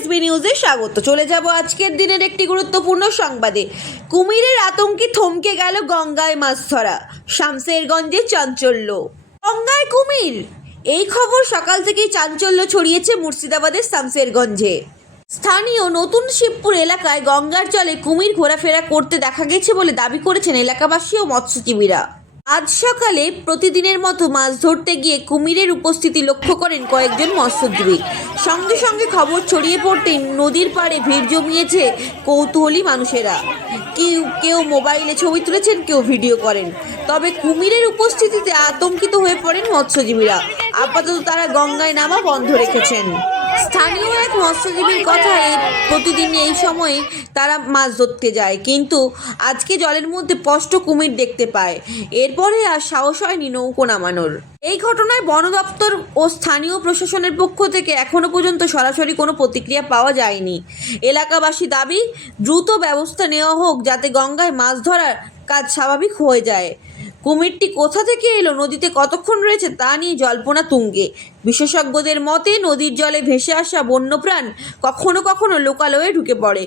SB নিউজে স্বাগত। চলে যাব আজকের দিনের একটি গুরুত্বপূর্ণ সংবাদে। কুমিরের আতঙ্কে থমকে গেল গঙ্গায় মাছ ধরা, শামসেরগঞ্জে চাঞ্চল্য। গঙ্গায় কুমির, এই খবর সকাল থেকেই চাঞ্চল্য ছড়িয়েছে মুর্শিদাবাদের শামসেরগঞ্জে। স্থানীয় নতুন শিবপুর এলাকায় গঙ্গার জলে কুমির ঘোরাফেরা করতে দেখা গেছে বলে দাবি করেছেন এলাকাবাসী ও মৎস্যজীবীরা। আজ সকালে প্রতিদিনের মতো মাছ ধরতে গিয়ে কুমিরের উপস্থিতি লক্ষ্য করেন কয়েকজন মৎস্যজীবী। সঙ্গে সঙ্গে খবর ছড়িয়ে পড়তেই নদীর পাড়ে ভিড় জমিয়েছে কৌতূহলী মানুষেরা। কেউ মোবাইলে ছবি তুলেছেন, কেউ ভিডিও করেন। তবে কুমিরের উপস্থিতিতে আতঙ্কিত হয়ে পড়েন মৎস্যজীবীরা। আপাতত তারা গঙ্গায় নামা বন্ধ রেখেছেন। স্থানীয় এক মৎস্যজীবীর কথায় প্রতিদিন এই সময়ে তারা মাছ ধরতে যায়, কিন্তু আজকে জলের মধ্যে স্পষ্ট কুমির দেখতে পায়। এরপরে আর সাহস হয়নি নৌকো নামানোর। এই ঘটনায় বন দপ্তর ও স্থানীয় প্রশাসনের পক্ষ থেকে এখনো পর্যন্ত সরাসরি কোনো প্রতিক্রিয়া পাওয়া যায়নি। এলাকাবাসী দাবি, দ্রুত ব্যবস্থা নেওয়া হোক যাতে গঙ্গায় মাছ ধরার কাজ স্বাভাবিক হয়ে যায়। কুমিরটি কোথা থেকে এলো, নদীতে কতক্ষণ রয়েছে তা নিয়ে জল্পনা তুঙ্গে। বিশেষজ্ঞদের মতে নদীর জলে ভেসে আসা বন্যপ্রাণ কখনো কখনো লোকালয়ে ঢুকে পড়ে,